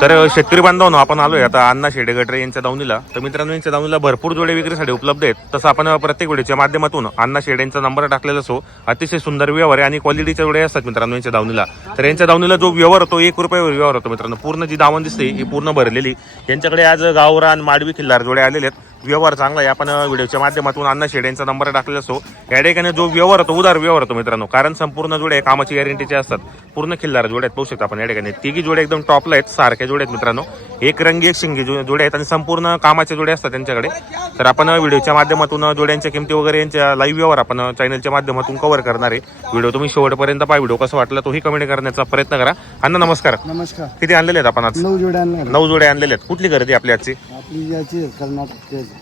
तर शेतकरी बांधवांनो, आपण आलोय आता अण्णा शेडे गटरे यांच्या दावणीला. तर मित्रांनो, यांच्या दावणीला भरपूर जोडे विक्रीसाठी उपलब्ध आहेत. तसं आपण प्रत्येक व्हिडिओच्या माध्यमातून अण्णा शेडे यांचा नंबर टाकलेला असो. अतिशय सुंदर व्यवहार आणि क्वालिटीच्या जोडे असतात मित्रांनो यांच्या दावणीला. तर यांच्या दावणीला जो व्यवहार होतो 1 रुपयावर व्यवहार होतो मित्रांनो. पूर्ण जी दावण दिसते ही पूर्ण भरलेली. यांच्याकडे आज गावरान माडवी खिल्लार जोडे आलेले आहेत. व्यवहार चांगला आहे. आपण व्हिडिओच्या माध्यमातून अण्णा शेडे यांचा नंबर टाकलेला असो. या ठिकाणी जो व्यवहार होतो उदार व्यवहार होतो मित्रांनो, कारण संपूर्ण जोडे कामाची गॅरंटीचे असतात. पूर्ण खिल्लार जोडे आहेत, पाहू शकता आपण या ठिकाणी. तिघी जोडे एकदम टॉपला आहेत, सारख्या जोडे आहेत मित्रांनो. एक रंगी एक शिंगी जोडे आहेत आणि संपूर्ण कामाचे जोडे असतात त्यांच्याकडे. तर आपण व्हिडिओच्या माध्यमातून जोड्यांच्या किमती वगैरे यांच्या लाईव्ह व्यवहार आपण चॅनलच्या माध्यमातून कव्हर करणार आहे. व्हिडिओ तुम्ही शेवटपर्यंत पहा. व्हिडिओ कसा वाटला तोही कमेंट करण्याचा प्रयत्न करा. अण्णा नमस्कार. नमस्कार. किती आणलेले आहेत आपण आज? 9 जोड्या आणल्या. 9 जोडे आणलेले आहेत. कुठली खरेदी आपली आजची? आपली याची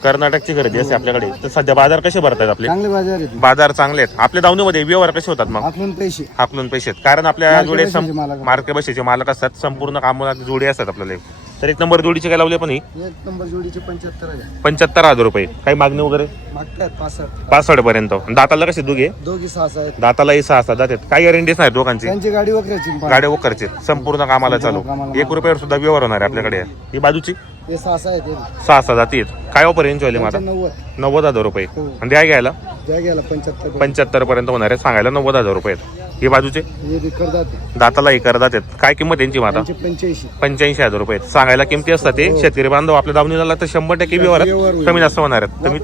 कर्नाटकची खरेदी असते आपल्याकडे. तर सध्या बाजार कसे भरतात आपले? चांगले बाजार आहेत. बाजार चांगले आहेत. आपल्या दावणीमध्ये व्यवहार कसे होतात मग? आपण पैसे हाकलून पैसे आहेत, कारण आपल्या जोडे मालक. मार्के बसेचे मालक असतात. संपूर्ण कामात जोडे असतात आपल्याला. तर 1 नंबर जोडीचे काय लावले पण? ही 1 नंबर जोडीचे 75,000. 75,000 रुपये. काही मागणी वगैरे? मागतात 65. 65 पर्यंत. दाताला कसे दोघे? दोघी 6 आहेत. दातालाही 6 जातात. काही गॅरंटीच नाही दोघांची. त्यांची गाडी वगैरे गाड्या वगैरे संपूर्ण कामाला चालू. 1 रुपयावर सुद्धा व्यवहार होणार आहे आपल्याकडे. ही बाजूची ते 6 आहेत. 6 जाती आहेत. काय ऑफर रेंज होईल माझा? 90,000 रुपये. आणि द्या घ्यायला द्या घ्यायला 75. 75 पर्यंत होणार आहे. सांगायला 90,000 रुपये आहेत. ही बाजूचे दाताला हे करतात. काय किंमत यांची माझा? 85,000 रुपये. सांगायला किमती असतात. ते शेतकरी बांधव आपल्या दावणीला तर 100% व्यवहार कमी जास्त होणार आहेत. तुम्ही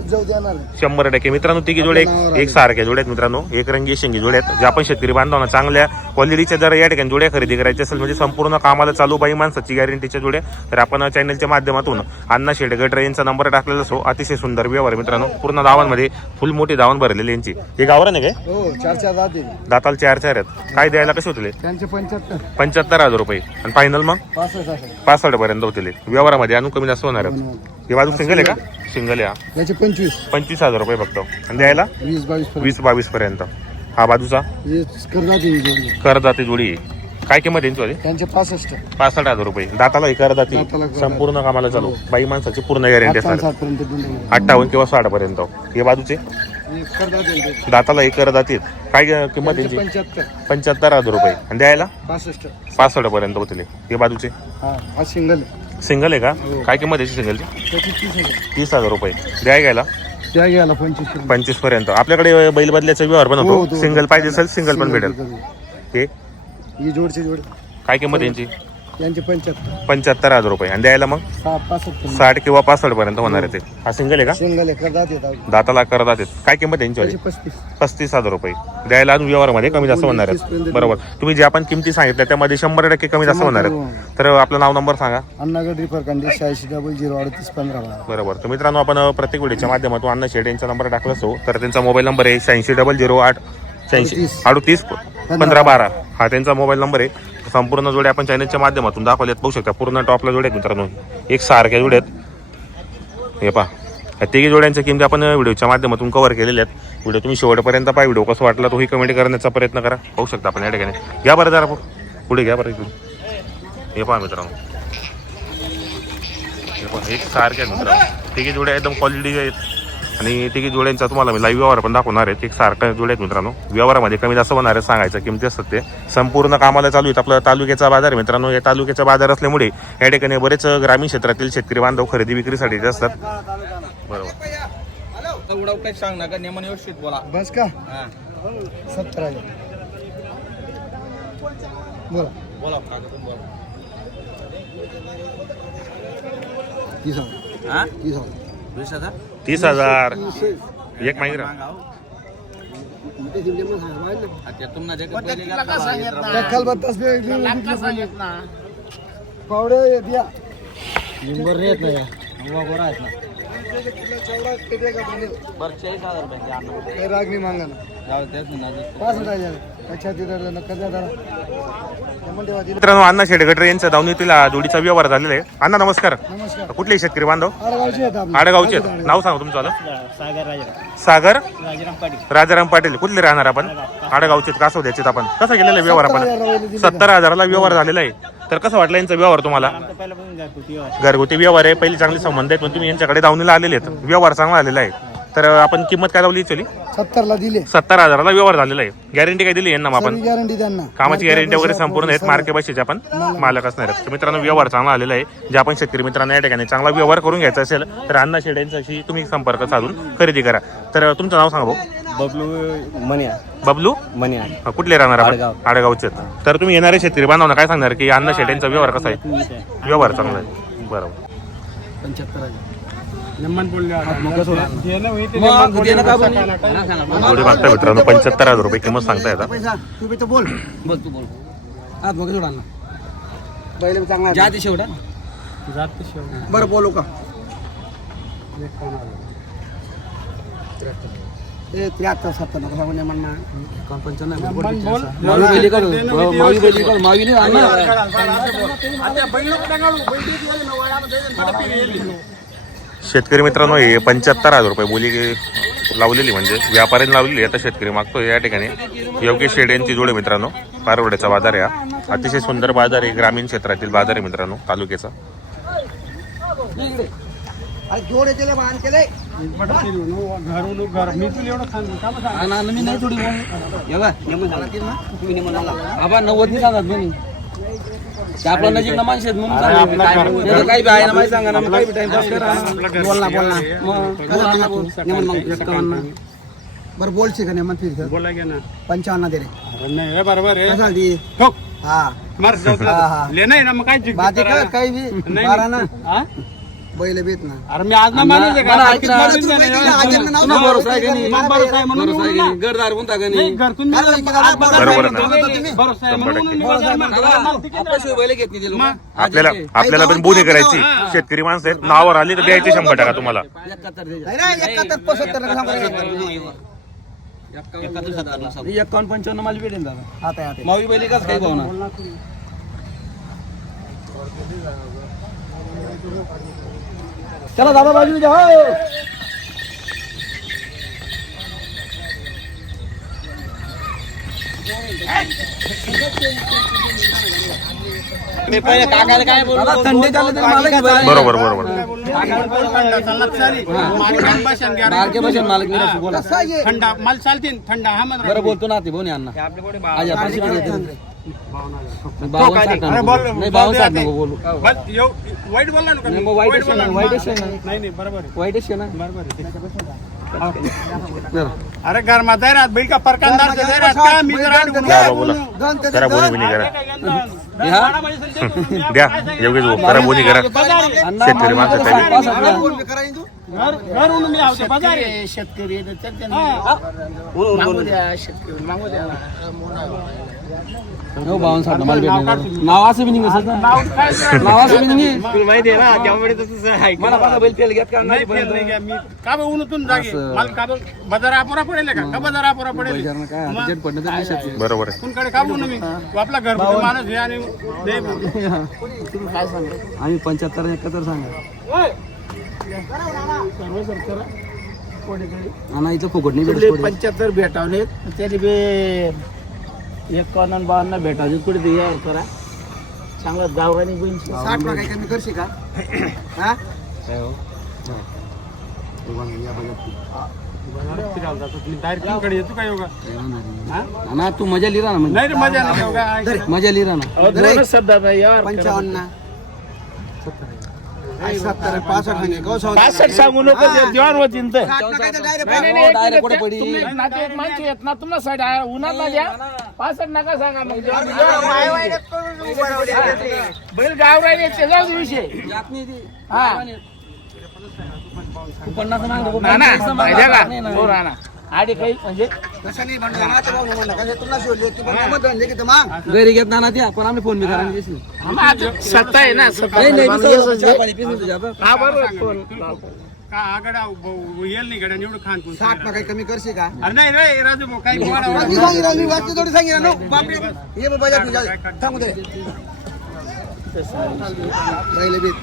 100% मित्रांनो. तिघी जोडे एक सारख्या जोडे आहेत मित्रांनो. एक रंगी शिंगी जोडे आहेत. जे आपण शेतकरी बांधवांना चांगल्या क्वालिटीच्या जर या ठिकाणी जोड्या खरेदी करायची असेल, म्हणजे संपूर्ण कामाला चालू बाई माणसाची गॅरंटीच्या जोड्या, तर आपण चॅनलच्या माध्यमातून अण्णा शेडे गटरे यांचा नंबर टाकलेला असो. अतिशय सुंदर व्यवहार मित्रांनो. पूर्ण दावांमध्ये फुल मोठी दावण भरलेली यांची. हे गावरान आहे काय? हो, 4 दाताला 4 आहेत. काय द्यायला कसे होतील? त्यांचे 75,000 रुपये. आणि फायनल मग 65 पर्यंत होतील. व्यवहारामध्ये अनु कमी जास्त होणार आहेत. हे बाजू सिंगल आहे का? सिंगल आहे. त्याचे 25,000 रुपये फक्त. आणि द्यायला 20-22 पर्यंत. हा बाजूचा करदाती जोडी. काय किंमत यांची? त्यांचे 65,000 रुपये. दाताला करदाती संपूर्ण कामाला चालू बाई माणसाची पूर्ण गॅरंटी असणार. 58 किंवा 60 पर्यंत. हे बाजूचे दाताला करदाती. काय किंमत यांची? 75,000 रुपये. आणि द्यायला 65 पर्यंत होतील. हे बाजूचे सिंगल आहे का? काय किंमत याची सिंगलची? 30,000 रुपये. घ्यायला 25 पर्यंत. आपल्याकडे बैल बदल्याचा व्यवहार पण होतो. सिंगल पाहिजे असेल सिंगल पण भेटेल. हे काय किंमत यांची? 75,000 रुपये. आणि द्यायला मग 60 किंवा 65 पर्यंत होणार आहे. ते हा सिंगल आहे का? दाताला करदात आहेत. काय किंमत यांची? 35,000 रुपये. द्यायला अजून व्यवहारामध्ये कमी जास्त होणार आहेत. बरोबर. तुम्ही जे आपण किमती सांगितल्या त्यामध्ये 100% कमी जास्त होणार आहेत. तर आपलं नाव नंबर सांगा. अण्णागड रिफरकांडी 86003815. बरोबर. तर मित्रांनो, आपण प्रत्येक व्हिडिओच्या माध्यमातून अण्णा शेडे यांचा नंबर टाकला असतो. तर त्यांचा मोबाईल नंबर आहे 8600381512. हा त्यांचा मोबाईल नंबर आहे. संपूर्ण जोडे आपण चॅनलच्या माध्यमातून दाखवल्यात, पाहू शकता. पूर्ण टॉपला जोडे आहेत मित्रांनो. एक सारख्या जोडे आहेत. हे पहा, तिघी जोड्यांच्या किमती आपण व्हिडिओच्या माध्यमातून कव्हर केलेल्या आहेत. व्हिडिओ तुम्ही शेवटपर्यंत पहा. व्हिडिओ कसा वाटला तोही कमेंट करण्याचा प्रयत्न करा. पाहू शकता आपण या ठिकाणी. घ्या बरं जरा पुढे घ्या बरं. हे पहा मित्रांनो, हे पहा एक सारख्या मित्रांनो. तिघी जोड्या एकदम क्वालिटी आहेत. आणि तिघी जोड्यांचा तुम्हाला मी लाईव्ह व्यवहार पण दाखवणार आहेत. एक सारख्या जोड्या आहेत मित्रांनो. व्यवहारामध्ये कमी जास्त होणार आहे. सांगायच्या किमती असतात. ते संपूर्ण कामाला चालू आहेत. आपला तालुक्याचा बाजार आहे मित्रांनो. या तालुक्याचा बाजार असल्यामुळे या ठिकाणी बरेच ग्रामीण क्षेत्रातील शेतकरी बांधव खरेदी विक्रीसाठी असतात. बरोबर. सांग ना का नेमन व्यवस्थित बोला. बस का? 70,000 बोला. बोला. 30,000 एक महिना. मित्रांनो, अण्णा शेडे गटरे यांचा दावणीतील जोडीचा व्यवहार झालेला आहे. अण्णा नमस्कार. कुठले शेतकरी बांधव? आडगावचे. नाव सांगा तुमचं? सागर राजाराम पाटील. कुठले राहणार आपण? आडगावचे. कासवद्याचे. आपण कसा गेलेला व्यवहार? आपण 70,000ला व्यवहार झालेला आहे. तर कसं वाटलं यांचा व्यवहार तुम्हाला? घरगुती व्यवहार आहे. पहिले चांगले संबंध आहेत. पण तुम्ही यांच्याकडे दावणीला आलेले आहेत. व्यवहार चांगला आलेला आहे. तर आपण किंमत काय लावली चली 70ला दिले 70,000ला व्यवहार झालेला आहे. गॅरंटी काय दिली यांना मग आपण? गॅरंटी त्यांना कामाची गॅरंटी वगैरे संपूर्ण आहेत. मार्के बशीचे आपण मालक असणार आहेत. तर मित्रांनो व्यवहार चांगला आलेला आहे. जे आपण शेतकरी मित्रांना या ठिकाणी चांगला व्यवहार करून घ्यायचा असेल तर अण्णा शेड यांच्याशी तुम्ही संपर्क साधून खरेदी करा. तर तुमचं नाव सांगा भाऊ. बबलू मन्या बबलू मन्या कुठले राहणार आपण? आडगावचे. तर तुम्ही येणारे शेतकरी बांधवांना काय सांगणार की अण्णा शेड यांचा व्यवहार कसा आहे? व्यवहार चांगला आहे. बरोबर. 75,000 जोडी मागता मित्रांनो 75,000 रुपये किंमत सांगता येतात. तू तर बोल तू बोल आज बघ जोडा ना पहिले चांगला जाती शेवटा बरं बोलू का 73 70 नका सांगू नये म्हणा 95 शेतकरी मित्रांनो हे 75,000 रुपये बोली लावलेली म्हणजे व्यापाऱ्यांनी लावलेली. आता शेतकरी मागतो या ठिकाणी योग्य शेड यांची जोड आहे मित्रांनो. पारवड्याचा बाजार आहे हा. अतिशय सुंदर बाजार आहे. ग्रामीण क्षेत्रातील बाजार आहे मित्रांनो तालुक्याचा. जोडे केले बांध केले आपला नजीक ना माणसं आहेत म्हणून काही बी आहे ना माहिती सांगा ना काही बी टाइमपास करा. बोल ना बरं बोलशी का नेमन फिर बोला ना 55 दे रे बरोबर आहे. हा लेना आहे ना मग काय बाकी काय काही बी बारा ना बैल बेत ना अरे मी आज ना मानायचं का भरोसा आहे का नाही? भरोसा आहे म्हणून भरोसा आहे का नाही? घरदार कोणता का नाही? घरकुन बरोबर आहे ना. भरोसा आहे म्हणून मी आपल्याशिवाय बैल घेत नाही ते लोक. आपल्याला पण बोली करायची. शेतकरी माणसं आहेत नावावर आली तर द्यायची 100% तुम्हाला. 51-55 मला भेटेन दादा. आता मावी बैल काच काही भावना चला दादा बाजू जाओ काकाला काय बोलू? थंडी झाली तर मला घे बैल. बरोबर बरोबर. मार्के बसेल मालक निराश बोला. कसा आहे? थंडा माल चालतील थंडा हा मात्र बरं बोलतो ना ते बोनी अण्णा आज आपण शिकवून घेतो. अरे 52 बोल नाही 52 नको बोलू. वाईट बोलला ना नाही, मग वाईटच आहे ना, वाईटच आहे ना. नाही नाही बरोबर आहे वाईटच आहे ना. अरे घर मा जाहिरात बैल का परकांदार से जाहिरात का मी जरा बाबा बोला करा बोली बिनी करा. द्या योगेश भाऊ करा बोली करा. अण्णा शेतकरी माणसं मागं काही- पाच हजार. बोल मी करायन तू घर म्हणून मी आवते बाजार आहे. शेतकरी हो 52 मला भेटणार. नाव असं बी निघत ना. नाव असं बी निघत. तुला माहिती आहे ना त्यामुळे तसंच आहे मला बघा बैल पेल घेत का नाही फेल नाही मी का बा उन्हातून जागे मला का बा बाजार आपुरा पडेल का बाजार आपुरा पडेल काय अर्जंट पडलं तर विषय आहे. बरोबर आहे. कुणकडे का बोलू मी तू आपला घरगुती माणूस हे आणि दे बोलू. आम्ही 75 71 सांगा. आणि इथं फुकट नाही भेटत. 75 भेटावले त्याचे बे 51 52 भेटावले कुठे ते यार करा चांगला गावरानी बैल 60 ला काही कमी करशी का हा डायरेक्ट तुमकडे येतो का योगा ना तू मजा लिहा ना म्हणजे नाही रे मजा नाही योगा मजा लिहा ना. दोनच शब्द यार 55 70 65 सांगू नको जेवण होती डायरेक्ट कुठे पडी माहिती येत ना तुम्हाला साईड उन्हात द्या 65 नका सांगा मग बैल गाव राहिले त्याचाच विषय हा 50 मागं ना ना माहिती आहे का हो राणा आडी काही म्हणजे तसं नाही म्हणतो ना ते बाबू म्हणला का तुला शोधले की पण मग धंदे की मग घरी घेत ना त्या पण आम्ही फोन मी करा नाही सत्ता आहे ना सत्ता नाही चहा पाणी पिस तुझ्या हा बरोबर फोन का आगड येल नाही गड्या एवढं खान कोण 60 ला काही कमी करशी का अरे नाही रे राजू भाऊ काही वाकी सांगितलं मी वाकी थोडी सांगितलं नो बापरे ये बाबा जा तुझ्या थांबू दे बैल बेत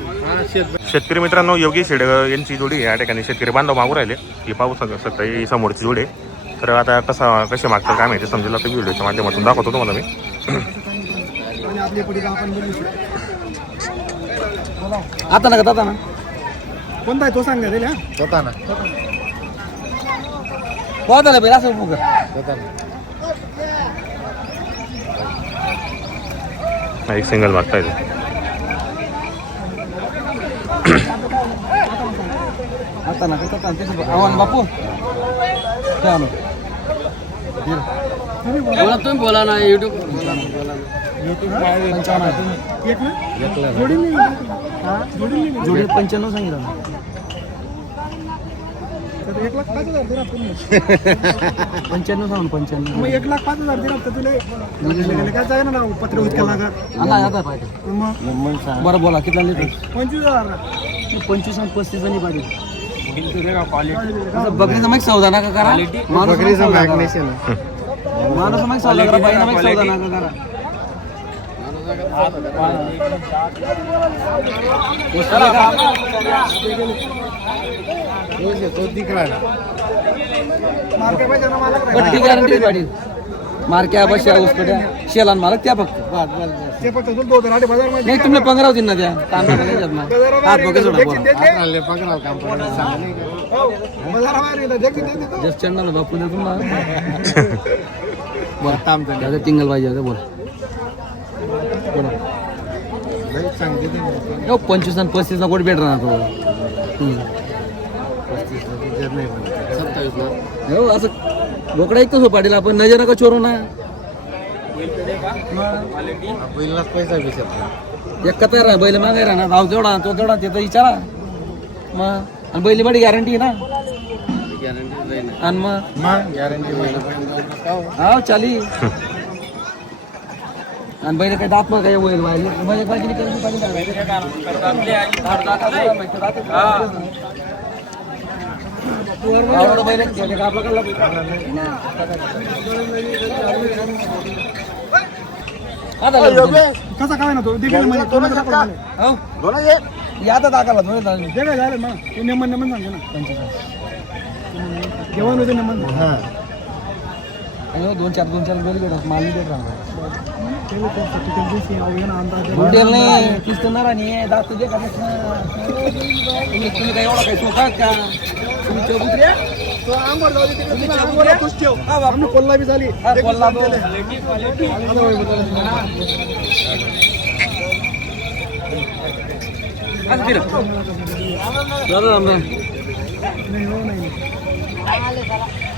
शेतकरी मित्रांनो योगेश शेड यांची जोडी या ठिकाणी शेतकरी बांधव मागू राहिले. ही पाहू शकता ही समोरची जोडी आहे. तर आता कसे मागतात काय माहिती समजेल आता व्हिडिओच्या माध्यमातून दाखवतो तुम्हाला मी. आपली पुढे आपण बोलू आता ना कोणता आहे तो सांग ना बहुत आलं बैल असं उभं कर. एक सिंगल मागता येतो. आता ना आव्हान बापू काय आणू? बोला तुम्ही बोला ना युट्यूब जोडी 95 सांगितलं ना. 95 सांगून 95. मग 1,05,000 दिला तर तुला काय जायना ना पत्र होत केला का आता पाहिजे मग बरं बोला किती लिटर? 25,000 25 आणि 35 जणी पाहिजे. बकरीचा माहिती सौदा नका करा. बकरीचा माणूस माहिती सौदा करा. बाईला माहिती सौदा नका करा. पट्टी गॅरंटी पाटील. मार्क्या बशा उसकड्या शेलान मालक त्या फक्त ते फक्त तुला 2,000 मध्ये नाही तुम्ही 15 होतील ना त्या तांबा बघायच्यात ना. हात बघा सोडा बोला. जस्ट चॅनल बापू दे तुम्हाला. बोला टिंगल पाहिजे होतं बोला. 25 आणि 35 ला कोट भेट राहणार तो. 27 ना हो असं बोकडा एक तो पाटील आपण नजर नका चोरू ना. एक कतार आहे बैल मागाय राहणार भाव तेवढा तो तेवढा ते तर विचारा मग. आणि बैली बडी गॅरंटी ना. आणि मग हा चाली आणि बैल काय दात मग काय होईल म्हणजे कसा काय ना तो देखील म्हणजे तो नका आता दाखवला दोन दे काय झालं मग तू नेमन सांगतो ना जेवण होते नेमन 2-4 बैल घेतात माल देत राहणार. अंदाज हॉटेल नाही किस्तणार आणि दात दे का तुम्ही काय एवढा काय सोखा का तुम्ही चौबुत्र्या तो आंबट जाऊ दे तिकडे आंबट खुश ठेव आम्ही कोल्हा बी झाली कोल्हा तो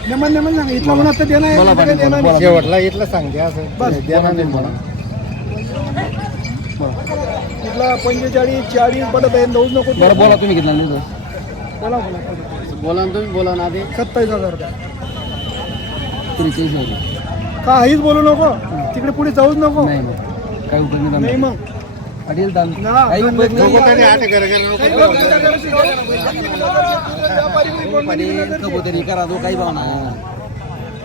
नेमन सांग इथला म्हणून आता देणार शेवटला इथलं सांगते असं देणार नाही मला. इथला 45 40 पडत आहे जाऊच नको बरं बोला तुम्ही घेतला नाही बोला बोला ना तुम्ही बोला ना आधी. 27,000 तरी 40,000 काहीच बोलू नको तिकडे पुढे जाऊच नको नाही काही उपयोग नाही मग पाटील दाम ना, काही उपयोग नाही. पाटील कबुतरी करा तो काही भाव नाही.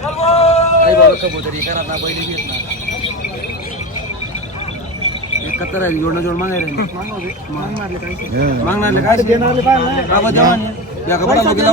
काही भाव कबुतरी करा ना बैल घेत ना. एकत्र आहे जोडणं जोड मागायला मागणार काय देणारे काय नाही का बा देवाने? या का बडा बघितला